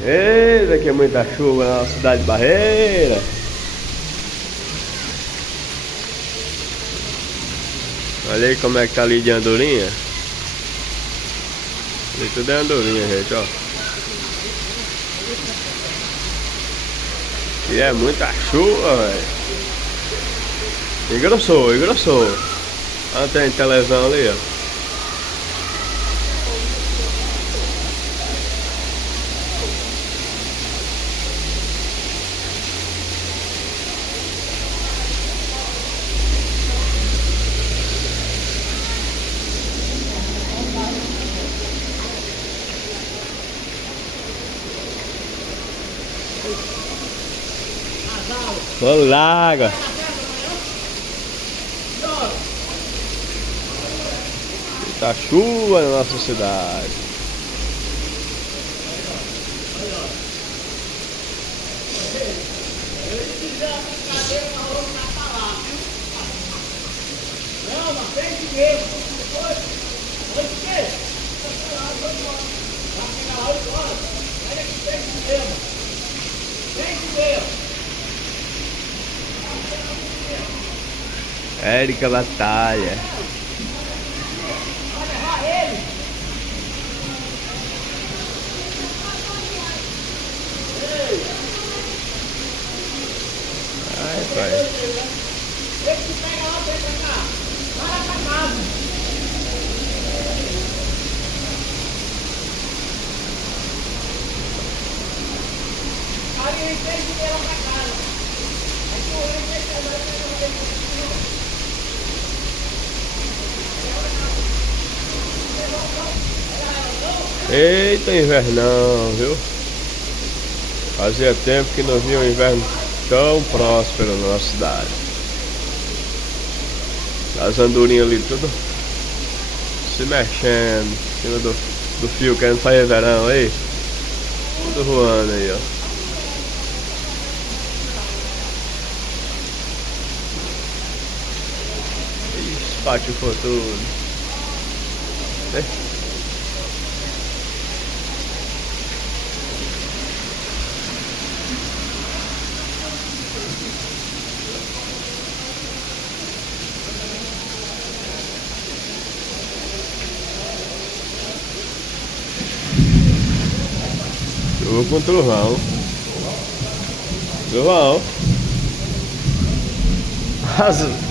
Eita, que é muita chuva na nossa cidade de Barreira. Olha aí como é que tá ali de andorinha. Ali tudo é andorinha, gente, ó. E é muita chuva, velho. Engrossou, engrossou. Olha, tem televisão ali, ó. Vamos lá, água. Tá chuva na nossa cidade. Não, mas tem que mesmo. Oi, que? Vai pegar lá 8 horas. Olha que tem que mesmo. Tem que mesmo. Érica Batalha. Vai levar ele. Ai, pai. Tem que pegar lá, vem pra cá. Vai lá pra casa. Aí tem que ir lá pra casa. Aí tu olha e tem que andar e tem Eita, invernão, viu? Fazia tempo que não via um inverno tão próspero na nossa cidade. As andorinhas ali tudo se mexendo em cima do fio querendo sair verão aí. Tudo voando aí, ó. Ixi, patifou tudo. Chuva com trovão. Trovão. As...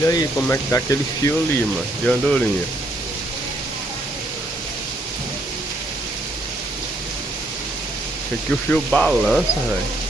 Olha aí como é que tá aquele fio ali, mano, de andorinha. Aqui o fio balança, velho.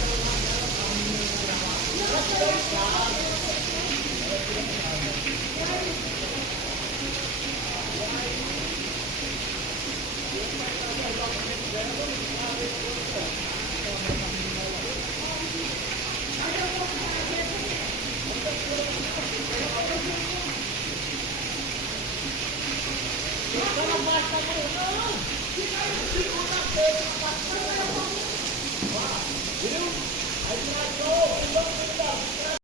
Não basta não. Fica aí, segunda-feira.